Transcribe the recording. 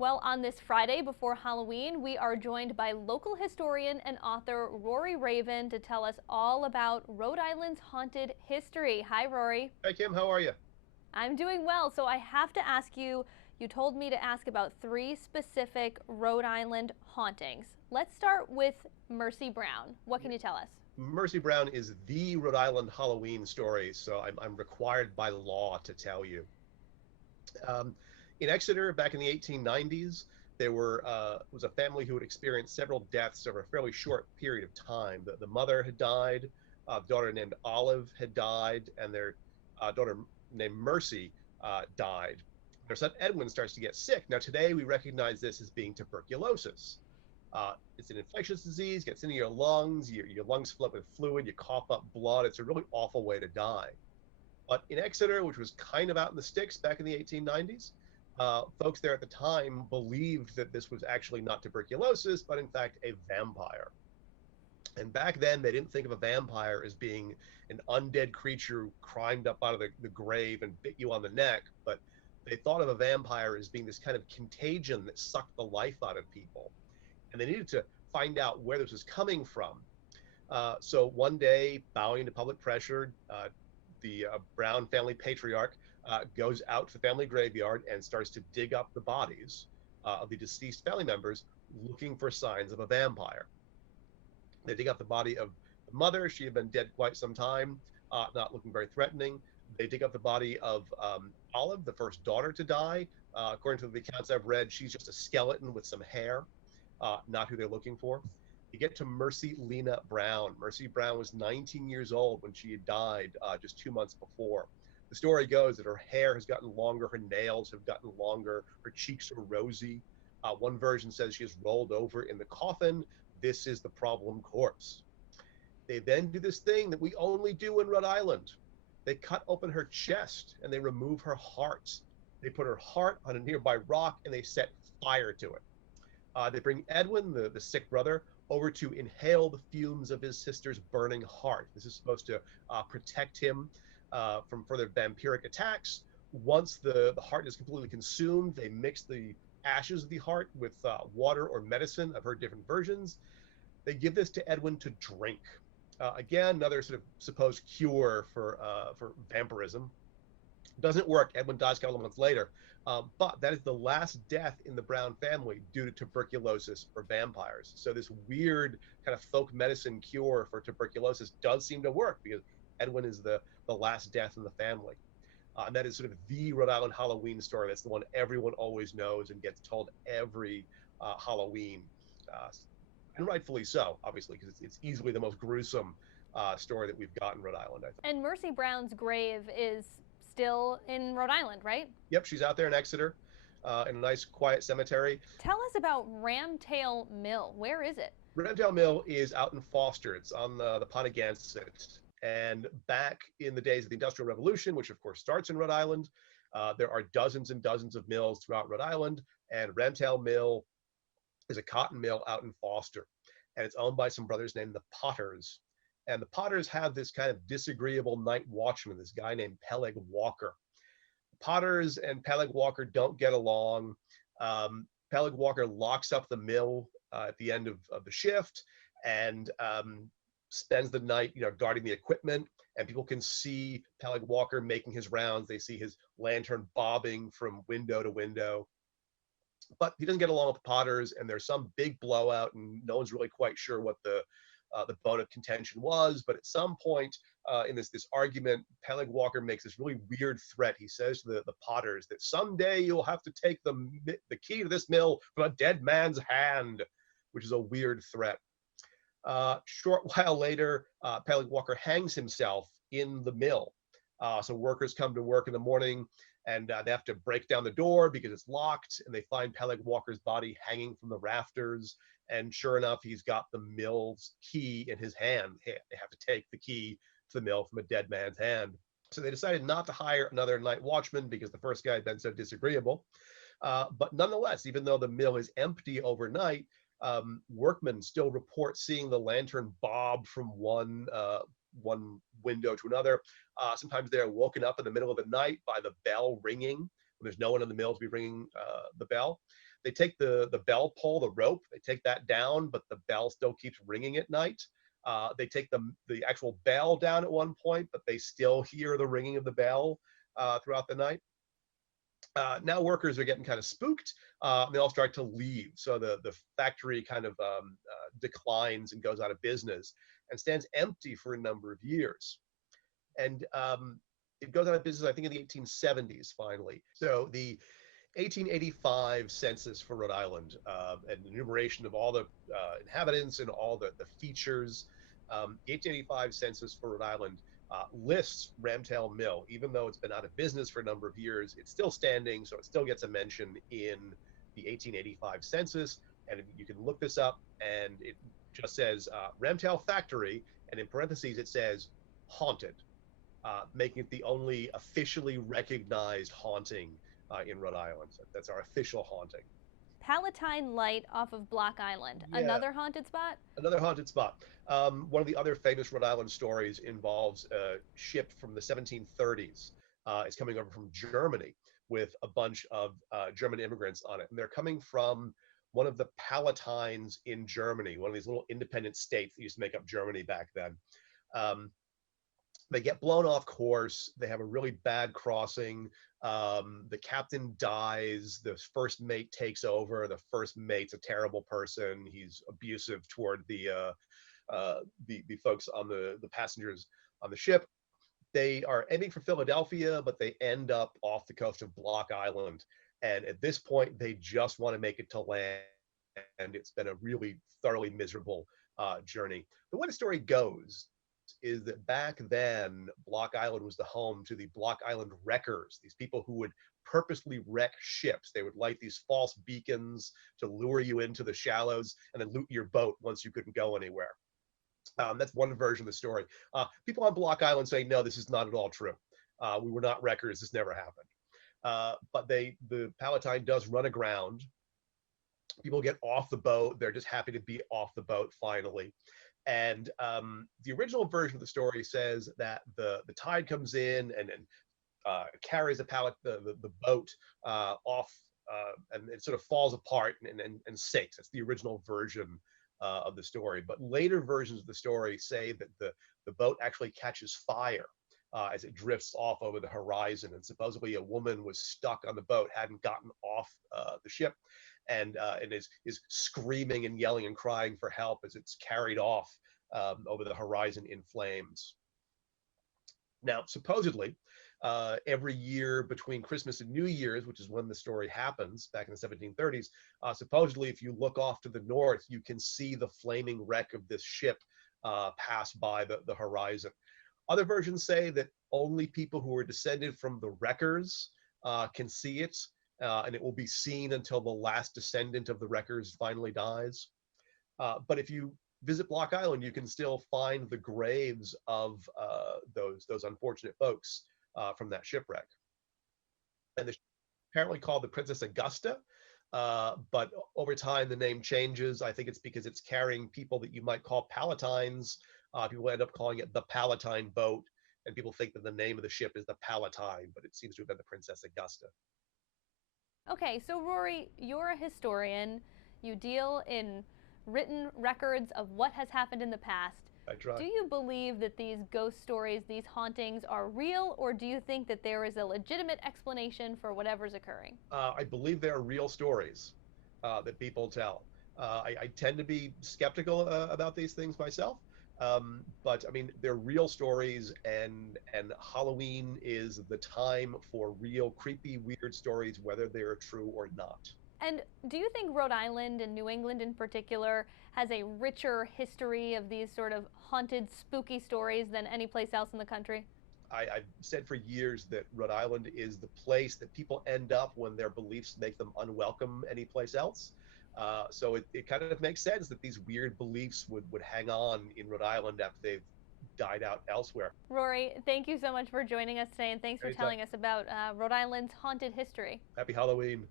Well, on this Friday before Halloween, we are joined by local historian and author Rory Raven to tell us all about Rhode Island's haunted history. Hi, Rory. Hi, Kim. How are you? I'm doing well, so I have to ask you, you told me to ask about three specific Rhode Island hauntings. Let's start with Mercy Brown. What can Yeah. you tell us? Mercy Brown is the Rhode Island Halloween story, so I'm required by law to tell you. Um, in Exeter, back in the 1890s, there was a family who had experienced several deaths over a fairly short period of time. The mother had died, the daughter named Olive had died, and their daughter named Mercy died. Their son Edwin starts to get sick. Now, today we recognize this as being tuberculosis. It's an infectious disease, gets into your lungs, your lungs fill up with fluid, you cough up blood. It's a really awful way to die. But in Exeter, which was kind of out in the sticks back in the 1890s, folks there at the time believed that this was actually not tuberculosis, but in fact a vampire. And back then, they didn't think of a vampire as being an undead creature who climbed up out of the grave and bit you on the neck, but they thought of a vampire as being this kind of contagion that sucked the life out of people. And they needed to find out where this was coming from. So one day, bowing to public pressure, the Brown family patriarch goes out to the family graveyard and starts to dig up the bodies of the deceased family members, looking for signs of a vampire. They dig up the body of the mother. She had been dead quite some time, not looking very threatening. They dig up the body of Olive, the first daughter to die. According to the accounts I've read, she's just a skeleton with some hair, not who they're looking for. You get to Mercy Lena Brown. Mercy Brown was 19 years old when she had died just 2 months before. The story goes that her hair has gotten longer, her nails have gotten longer, her cheeks are rosy. One version says she is rolled over in the coffin. This is the problem corpse. They then do this thing that we only do in Rhode Island. They cut open her chest and they remove her heart. They put her heart on a nearby rock and they set fire to it. They bring Edwin, the sick brother, over to inhale the fumes of his sister's burning heart. This is supposed to protect him from further vampiric attacks. Once the heart is completely consumed, they mix the ashes of the heart with water or medicine. I've heard different versions. They give this to Edwin to drink. Again, another sort of supposed cure for vampirism. Doesn't work. Edwin dies a couple of months later. But that is the last death in the Brown family due to tuberculosis or vampires. So this weird kind of folk medicine cure for tuberculosis does seem to work because Edwin is the last death in the family. And that is sort of the Rhode Island Halloween story. That's the one everyone always knows and gets told every Halloween. Uh, and rightfully so, obviously, because it's easily the most gruesome story that we've got in Rhode Island, I think. And Mercy Brown's grave is still in Rhode Island, right? Yep, she's out there in Exeter in a nice, quiet cemetery. Tell us about Ramtail Mill. Where is it? Ramtail Mill is out in Foster. It's on the Ponegasset. And back in the days of the Industrial Revolution, which of course starts in Rhode Island, there are dozens and dozens of mills throughout Rhode Island. And Ramtail Mill is a cotton mill out in Foster. And it's owned by some brothers named the Potters. And the Potters have this kind of disagreeable night watchman, this guy named Peleg Walker. Potters and Peleg Walker don't get along. Peleg Walker locks up the mill at the end of the shift and spends the night, guarding the equipment. And people can see Peleg Walker making his rounds. They see his lantern bobbing from window to window. But he doesn't get along with the Potters, and there's some big blowout, and no one's really quite sure what the bone of contention was. But at some point in this argument, Peleg Walker makes this really weird threat. He says to the Potters that someday you'll have to take the key to this mill from a dead man's hand, which is a weird threat. Short while later, Peleg Walker hangs himself in the mill. So workers come to work in the morning and they have to break down the door because it's locked, and they find Peleg Walker's body hanging from the rafters. And sure enough, he's got the mill's key in his hand. They have to take the key to the mill from a dead man's hand. So they decided not to hire another night watchman because the first guy had been so disagreeable. But nonetheless, even though the mill is empty overnight, workmen still report seeing the lantern bob from one window to another. Sometimes they're woken up in the middle of the night by the bell ringing when there's no one in the mill to be ringing the bell. They take the bell pull, the rope, they take that down, but the bell still keeps ringing at night. They take the actual bell down at one point, but they still hear the ringing of the bell throughout the night. Now workers are getting kind of spooked. They all start to leave. So the factory kind of declines and goes out of business and stands empty for a number of years. And it goes out of business, I think, in the 1870s, finally. So the 1885 census for Rhode Island and the enumeration of all the inhabitants and all the features. The 1885 census for Rhode Island lists Ramtail Mill, even though it's been out of business for a number of years. It's still standing, so it still gets a mention in the 1885 census. And you can look this up, and it just says Ramtail Factory, and in parentheses it says haunted, making it the only officially recognized haunting in Rhode Island. So that's our official haunting. Palatine Light off of Block Island, Yeah, another haunted spot? another haunted spot. One of the other famous Rhode Island stories involves a ship from the 1730s. It's coming over from Germany with a bunch of German immigrants on it. And they're coming from one of the Palatines in Germany, one of these little independent states that used to make up Germany back then. Um, they get blown off course. They have a really bad crossing. The captain dies. The first mate takes over. The first mate's a terrible person. He's abusive toward the folks on the passengers on the ship. They are aiming for Philadelphia, but they end up off the coast of Block Island. And at this point, they just want to make it to land. And it's been a really thoroughly miserable journey. The way the story goes is that back then, Block Island was the home to the Block Island wreckers, these people who would purposely wreck ships. They would light these false beacons to lure you into the shallows and then loot your boat once you couldn't go anywhere. That's one version of the story. People on Block Island say, no, this is not at all true. We were not wreckers. This never happened. But the Palatine does run aground. People get off the boat. They're just happy to be off the boat finally. And the original version of the story says that the tide comes in and carries the boat off, and it sort of falls apart and sinks. That's the original version of the story. But later versions of the story say that the boat actually catches fire as it drifts off over the horizon. And supposedly a woman was stuck on the boat, hadn't gotten off the ship, and is screaming and yelling and crying for help as it's carried off over the horizon in flames. Now, supposedly, every year between Christmas and New Year's, which is when the story happens back in the 1730s, supposedly, if you look off to the north, you can see the flaming wreck of this ship pass by the horizon. Other versions say that only people who are descended from the wreckers can see it, and it will be seen until the last descendant of the wreckers finally dies. But if you visit Block Island, you can still find the graves of those unfortunate folks from that shipwreck. And the apparently called the Princess Augusta, but over time the name changes. I think it's because it's carrying people that you might call Palatines. People end up calling it the Palatine boat, and people think that the name of the ship is the Palatine, but it seems to have been the Princess Augusta. Okay, so Rory, you're a historian. You deal in written records of what has happened in the past. I try. Do you believe that these ghost stories, these hauntings, are real, or do you think that there is a legitimate explanation for whatever's occurring? I believe they are real stories that people tell. I tend to be skeptical about these things myself, but I mean they're real stories, and Halloween is the time for real creepy, weird stories, whether they're true or not. And do you think Rhode Island and New England in particular has a richer history of these sort of haunted, spooky stories than any place else in the country? I've said for years that Rhode Island is the place that people end up when their beliefs make them unwelcome anyplace else. So it kind of makes sense that these weird beliefs would hang on in Rhode Island after they've died out elsewhere. Rory, thank you so much for joining us today, and thanks for Anytime. telling us about Rhode Island's haunted history. Happy Halloween.